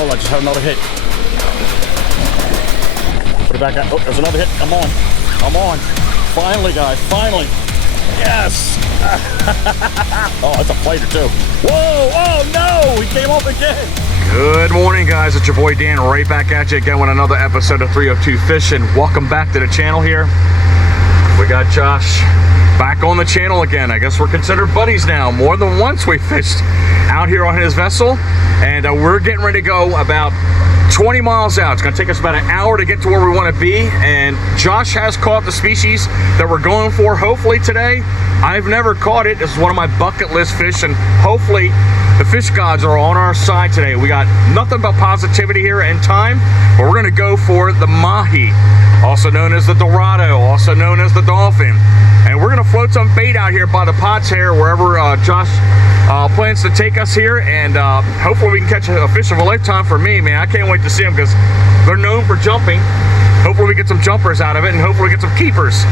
Oh, I just had another hit. Put it back out. Oh, there's another hit. I'm on. I'm on. Finally, guys. Finally. Yes. Oh, that's a fighter too. Whoa. Oh, no. He came off again. Good morning, guys. It's your boy Dan right back at you again with another episode of 302 Fishing. Welcome back to the channel here. We got Josh back on the channel again. I guess we're considered buddies now. More than once we fished out here on his vessel, and we're getting ready to go about 20 miles out. It's going to take us about an hour to get to where we want to be, and Josh has caught the species that we're going for hopefully today. I've never caught it. This is one of my bucket list fish, and hopefully the fish gods are on our side today. We got nothing but positivity here and time, but we're going to go for the Mahi, also known as the Dorado, also known as the Dolphin. And we're going to float some bait out here by the Potts here, wherever Josh plans to take us here, and hopefully we can catch a fish of a lifetime for me, man. I can't wait to see them because they're known for jumping. Hopefully we get some jumpers out of it, and hopefully we get some keepers.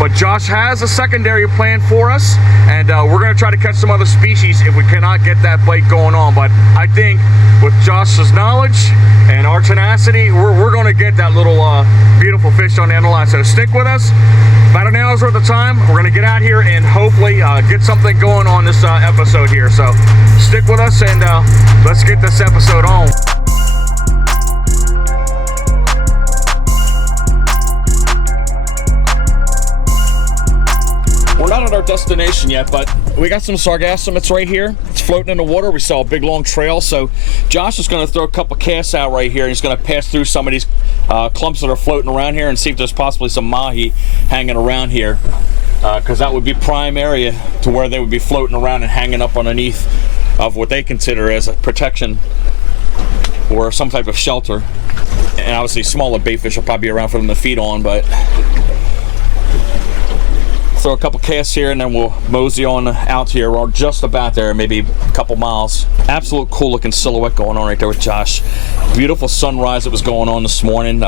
But Josh has a secondary plan for us, and we're going to try to catch some other species if we cannot get that bite going on. But I think with Josh's knowledge and our tenacity, we're going to get that little beautiful fish on the end of the line. So stick with us. About an hour's worth of time. We're going to get out here and hopefully get something going on this episode here. So stick with us, and let's get this episode on. We're not at our destination yet, but we got some sargassomates right here. It's floating in the water. We saw a big long trail, so Josh is going to throw a couple casts out right here, and he's going to pass through some of these clumps that are floating around here and see if there's possibly some mahi hanging around here, because that would be prime area to where they would be floating around and hanging up underneath of what they consider as a protection or some type of shelter. And obviously smaller bait fish will probably be around for them to feed on, but throw a couple casts here and then we'll mosey on out here. We're just about there, maybe a couple miles. Absolute cool looking silhouette going on right there with Josh. Beautiful sunrise that was going on this morning.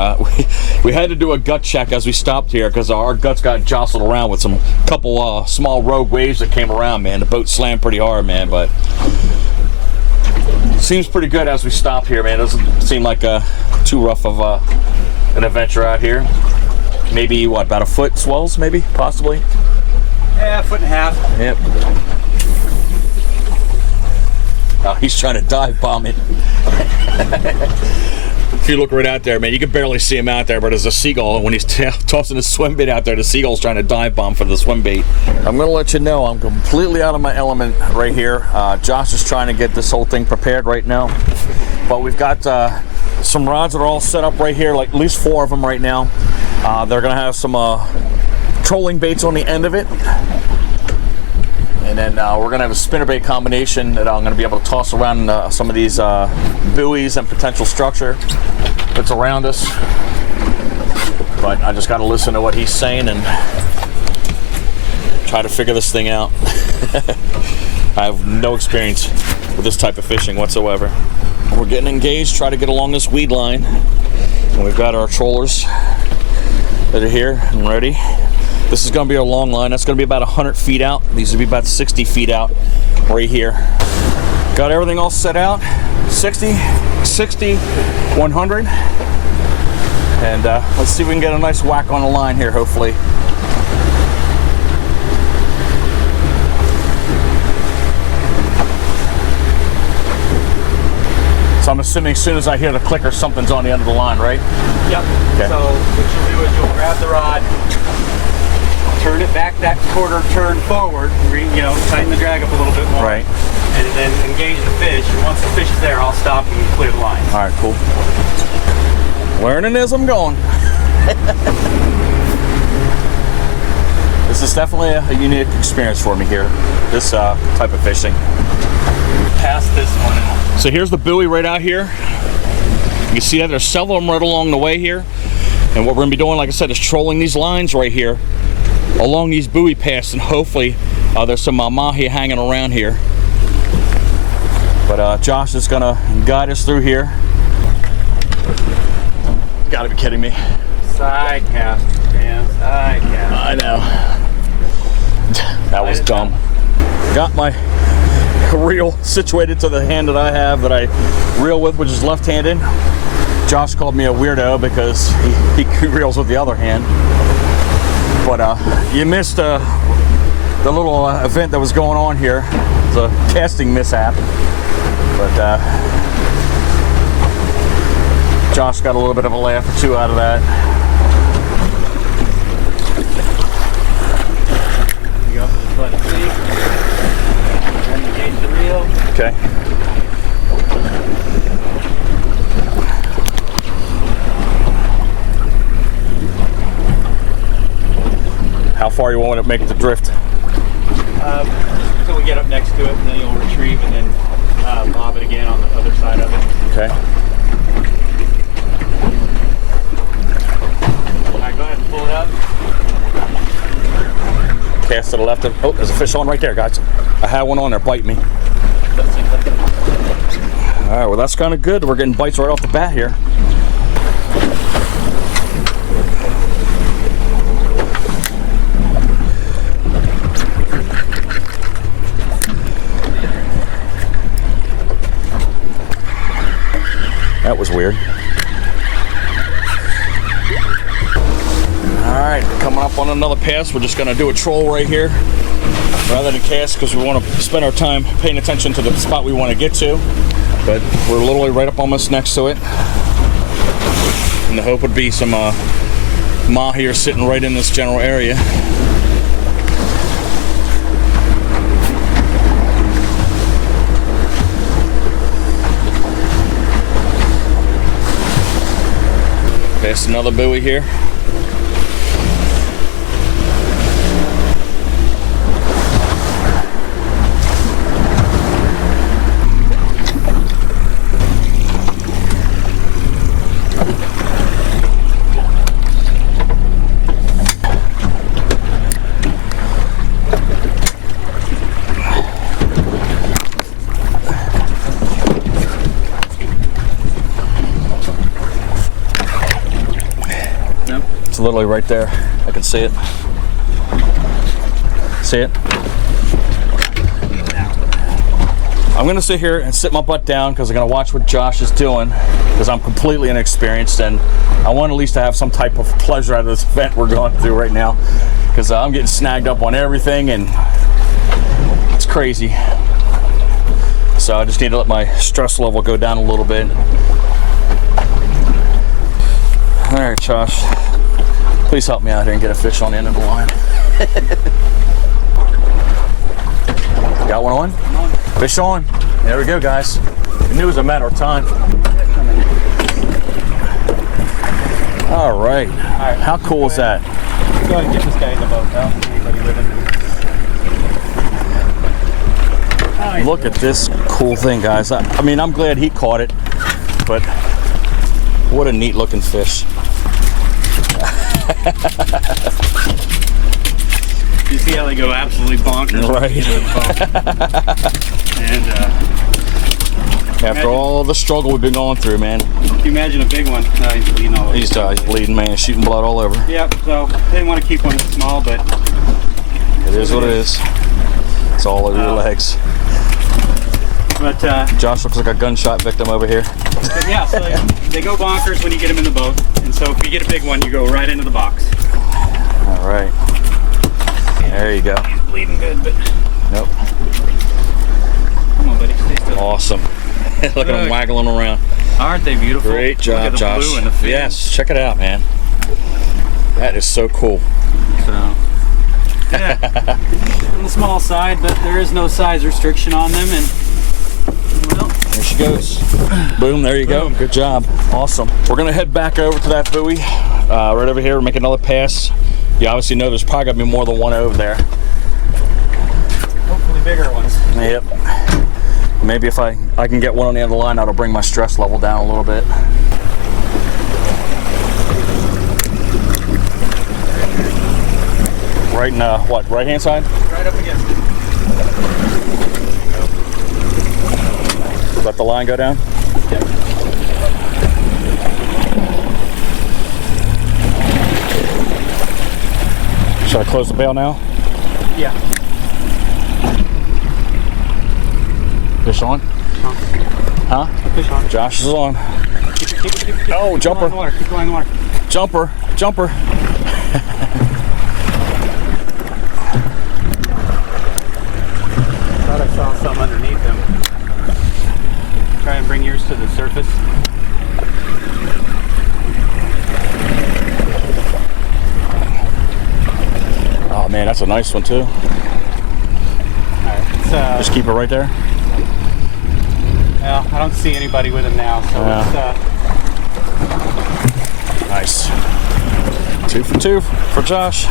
We had to do a gut check as we stopped here because our guts got jostled around with some couple small rogue waves that came around, man. The boat slammed pretty hard, man, but seems pretty good as we stop here, man. It doesn't seem like too rough of an adventure out here. Maybe what, about a foot swells, maybe, possibly? Yeah, 1.5 feet. Yep. Oh, he's trying to dive bomb it. If you look right out there, man, you can barely see him out there, but there's a seagull. When he's tossing his swim bait out there, the seagull's trying to dive bomb for the swim bait. I'm gonna let you know I'm completely out of my element right here. Josh is trying to get this whole thing prepared right now, but we've got some rods that are all set up right here, like at least 4 of them right now. They're gonna have some trolling baits on the end of it, and then we're gonna have a spinnerbait combination that I'm gonna be able to toss around some of these buoys and potential structure that's around us. But I just got to listen to what he's saying and try to figure this thing out. I have no experience with this type of fishing whatsoever. We're getting engaged, try to get along this weed line, and we've got our trollers that are here and ready. This is going to be a long line. That's going to be about 100 feet out. These will be about 60 feet out right here. Got everything all set out. 60, 100. And let's see if we can get a nice whack on the line here, hopefully. So I'm assuming as soon as I hear the clicker, something's on the end of the line, right? Yep. Okay. So what you'll do is you'll grab the rod, turn it back that quarter turn forward, you know, tighten the drag up a little bit more. Right. And then engage the fish. And once the fish is there, I'll stop and clear the line. All right, cool. Learning as I'm going. This is definitely a unique experience for me here, this type of fishing. Past this one. So here's the buoy right out here. You can see that there's several of them right along the way here. And what we're gonna be doing, like I said, is trolling these lines right here along these buoy paths, and hopefully there's some mahi hanging around here. But Josh is gonna guide us through here. You gotta be kidding me. Side cast, man, side cast. I know. That was dumb. Got my reel situated to the hand that I have that I reel with, which is left-handed. Josh called me a weirdo because he reels with the other hand. But you missed the little event that was going on here. It's a casting mishap. But Josh got a little bit of a laugh or two out of that. You go, just let it see. Then engage the reel. Okay. How far you want it to make the drift? Until we get up next to it, and then you'll retrieve and then bob it again on the other side of it. Okay. All right, go ahead and pull it up. Cast to the left of, oh, there's a fish on right there, guys. I had one on there, bite me. All right, well that's kind of good. We're getting bites right off the bat here. That was weird. All right, coming up on another pass. We're just gonna do a troll right here rather than cast because we want to spend our time paying attention to the spot we want to get to. But we're literally right up almost next to it. And the hope would be some mahi are sitting right in this general area. Past another buoy here. It's literally right there. I can see it. See it? I'm gonna sit here and sit my butt down because I'm gonna watch what Josh is doing because I'm completely inexperienced and I want at least to have some type of pleasure out of this event we're going through right now because I'm getting snagged up on everything and it's crazy. So I just need to let my stress level go down a little bit. All right, Josh. Please help me out here and get a fish on the end of the line. Got one on? Fish on. There we go, guys. I knew it was a matter of time. All right. How cool is that? Go ahead and get this guy in the boat now. Anybody with him? Look at this cool thing, guys. I mean, I'm glad he caught it, but what a neat looking fish. You see how they go absolutely bonkers, right? And after all the struggle we've been going through, man. can you imagine a big one? He's bleeding all over. He's bleeding, man. Shooting blood all over. Yep. So they didn't want to keep one this small, but it is what it is. It's all over your legs. But Josh looks like a gunshot victim over here. yeah, so they go bonkers when you get them in the boat, and so if you get a big one, you go right into the box. All right. There you go. He's bleeding good, but nope. Come on, buddy. Stay still. Awesome. Look at them waggling around. Aren't they beautiful? Great job, Look at the Josh. blue and the fins. Yes, check it out, man. That is so cool. So, yeah, on the small side, but there is no size restriction on them, and well, there she goes. Boom, there you go. Good job. Awesome. We're gonna head back over to that buoy, right over here, make another pass. You obviously know there's probably gonna be more than one over there. hopefully bigger ones. Yep. Maybe if I can get one on the end of the line, that'll bring my stress level down a little bit. Right in what, right hand side? Right up against it. Let the line go down? Yep. Should I close the bail now? Yeah. Fish on? Huh? Fish on. Josh is on. Keep it. Oh, jumper. Keep going in the water. Jumper. Thought I saw some underneath him. Try and bring yours to the surface. Oh man, that's a nice one too. Alright, Just keep it right there. well, I don't see anybody with him now, so Nice. 2 for 2 for Josh.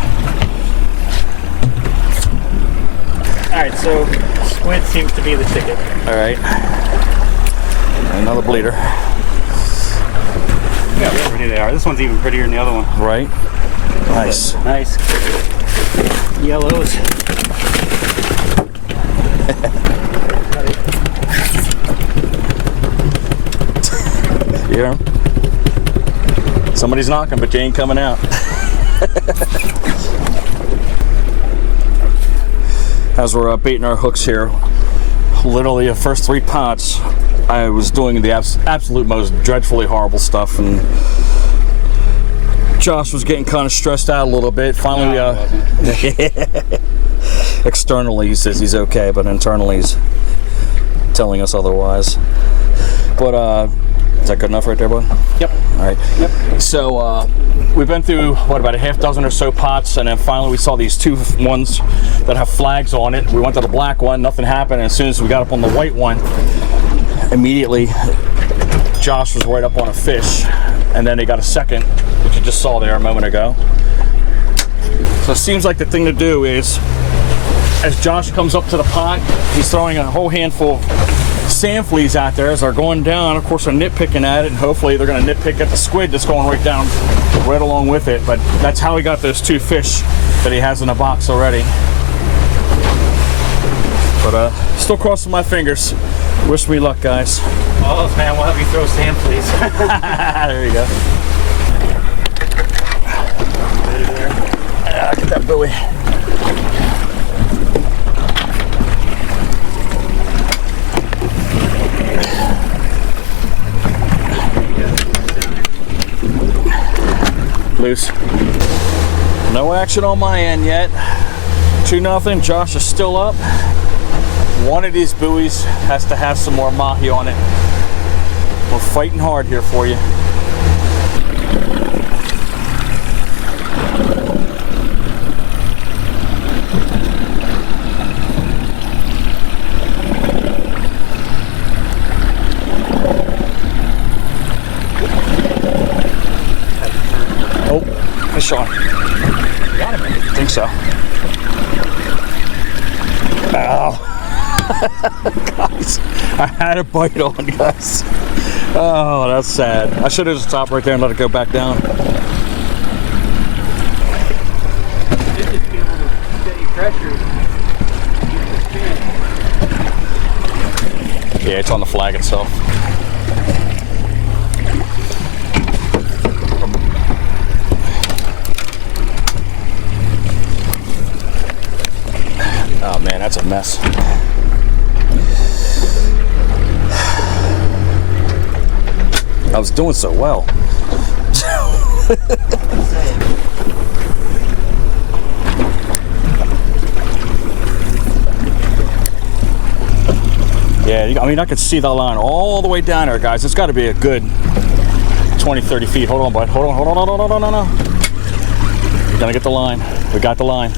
Alright, so squid seems to be the ticket. All right. Another bleeder. Yeah, how pretty they are. This one's even prettier than the other one. Right. Nice. Nice. Yellows. Yeah. Somebody's knocking, but you ain't coming out. As we're baiting our hooks here, literally the first 3 pots, I was doing the absolute most dreadfully horrible stuff, and Josh was getting kind of stressed out a little bit. Finally, externally he says he's okay, but internally he's telling us otherwise. But is that good enough right there, bud? Yep. All right. Yep. So we've been through about a half dozen or so pots, and then finally we saw these 2 ones that have flags on it. We went to the black one, nothing happened, and as soon as we got up on the white one, immediately Josh was right up on a fish, and then they got a second, which you just saw there a moment ago. So it seems like the thing to do is, as Josh comes up to the pot, he's throwing a whole handful of sand fleas out there as they're going down. Of course, they're nitpicking at it, and hopefully they're going to nitpick at the squid that's going right down, right along with it. But that's how he got those 2 fish that he has in the box already. But still crossing my fingers. Wish me luck, guys. Oh man, we'll have you throw sand, please. There you go. Get that buoy. Loose. No action on my end yet. 2-0. Josh is still up. One of these buoys has to have some more mahi on it. We're fighting hard here for you. Oh, fish on. Got him. I think so. Ow. Guys, I had a bite on, guys. Oh, that's sad. I should have just stopped right there and let it go back down. Just be able to steady pressure. Yeah, it's on the flag itself. Oh man, that's a mess. I was doing so well. Yeah, I mean, I could see the line all the way down there, guys. It's got to be a good 20, 30 feet. Hold on, bud. Hold on. We're gonna get the line. We got the line.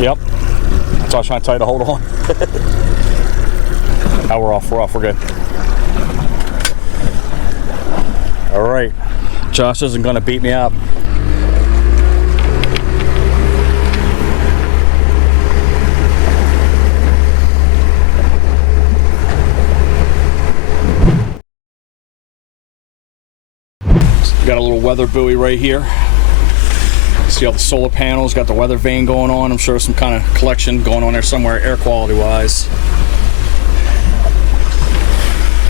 Yep. That's why I was trying to tell you to hold on. Now we're off. We're good. All right. Josh isn't going to beat me up. Got a little weather buoy right here. See all the solar panels, got the weather vane going on. I'm sure some kind of collection going on there somewhere, air quality wise.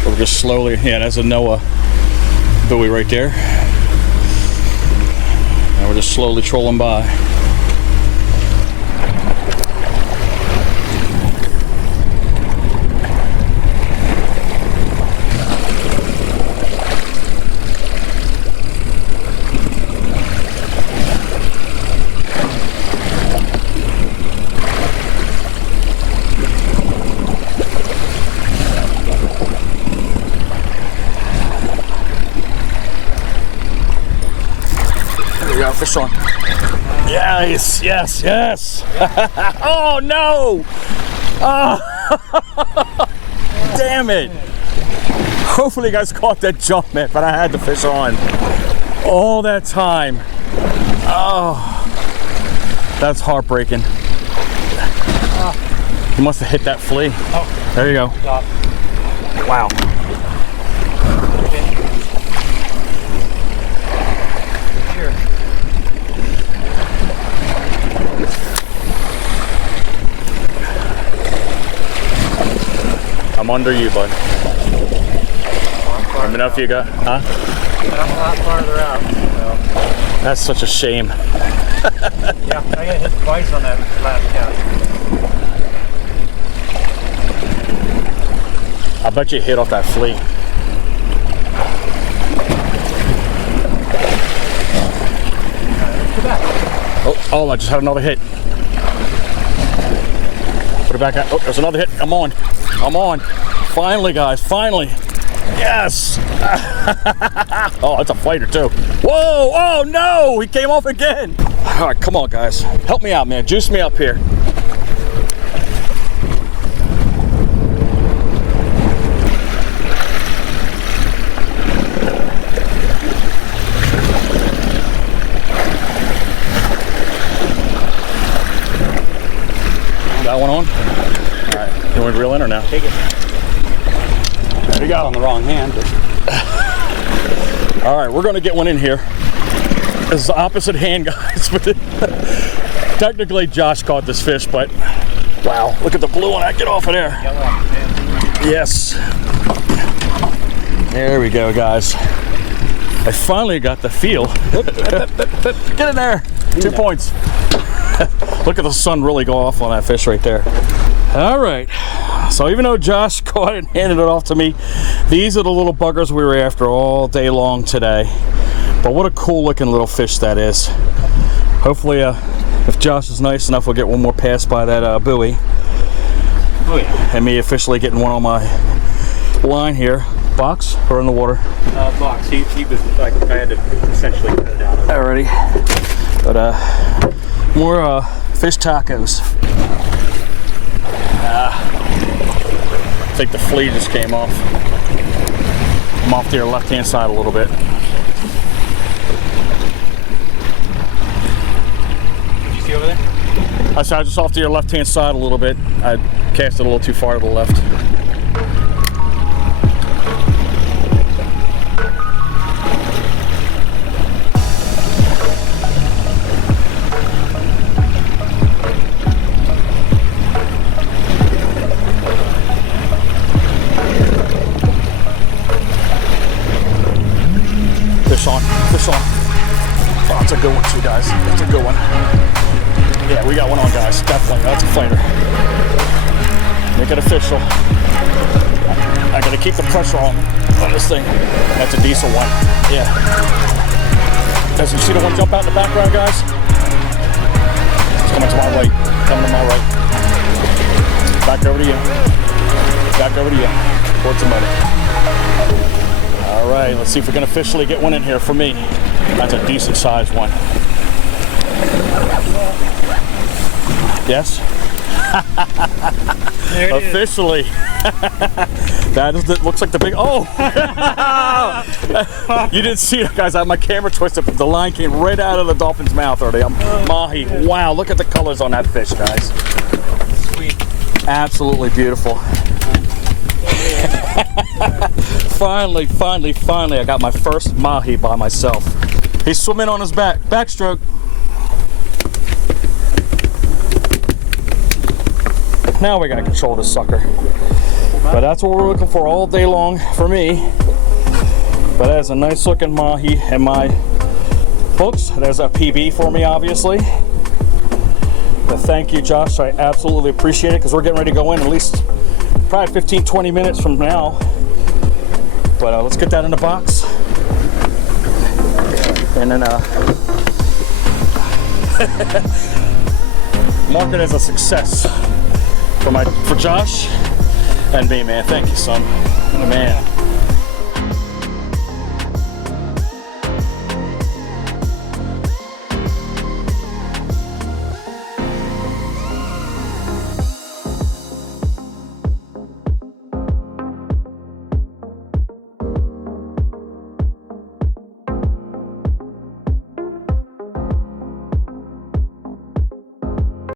We're just slowly, yeah, that's a NOAA buoy right there. And we're just slowly trolling by. fish on. Yes, yes, yes. Oh no! Oh. Damn it. Hopefully you guys caught that jump, man, but I had the fish on all that time. Oh, that's heartbreaking. You must have hit that flea. Oh. There you go. Wow. Here. I'm under you, bud. Let me know if you got, huh? But I'm a lot farther out. So. That's such a shame. Yeah, I got hit twice on that last cast. I bet you hit off that flea. Oh, I just had another hit. Put it back out. Oh, there's another hit. I'm on. I'm on. Finally, guys. Finally. Yes. Oh, that's a fighter, too. Whoa. Oh, no. He came off again. All right, come on, guys. Help me out, man. Juice me up here. That one on? All right. You want to reel in or no? Take it. There you go. On the wrong hand. All right, we're going to get one in here. This is the opposite hand, guys. But technically, Josh caught this fish, but wow, look at the blue one. I get off of there. Yes. There we go, guys. I finally got the feel. Get in there. 2 points. Look at the sun really go off on that fish right there. All right. So even though Josh caught it and handed it off to me, these are the little buggers we were after all day long today. But what a cool looking little fish that is. Hopefully, if Josh is nice enough, we'll get one more pass by that buoy. Oh yeah. And me officially getting one on my line here. Box or in the water? Box. He was like, I had to essentially cut it out. Alrighty. But more fish tacos. I think the flea just came off. I'm off to your left-hand side a little bit. Did you see over there? I said I was just off to your left-hand side a little bit. I cast it a little too far to the left. Fish on. Oh, that's a good one too, guys. That's a good one. Yeah, we got one on, guys. Definitely. That's a fighter. Make it official. I gotta keep the pressure on this thing. That's a decent one. Yeah. Guys, you see the one jump out in the background, guys? It's coming to my right. Coming to my right. Back over to you. Back over to you. Towards the motor. All right, let's see if we can officially get one in here for me. That's a decent sized one. Yes? There it officially. That is, looks like the big, oh! You didn't see it, guys. I had my camera twisted, but the line came right out of the dolphin's mouth already. Mahi. Wow, look at the colors on that fish, guys. Sweet. Absolutely beautiful. Finally, I got my first Mahi by myself. He's swimming on his back. Backstroke. Now we gotta control this sucker. But that's what we're looking for all day long for me. But that's a nice looking Mahi in my books. There's a PB for me, obviously. But thank you, Josh. I absolutely appreciate it because we're getting ready to go in at least probably 15-20 minutes from now. But let's get that in the box. And then mark it as a success for Josh and me, man. Thank you, son. Man.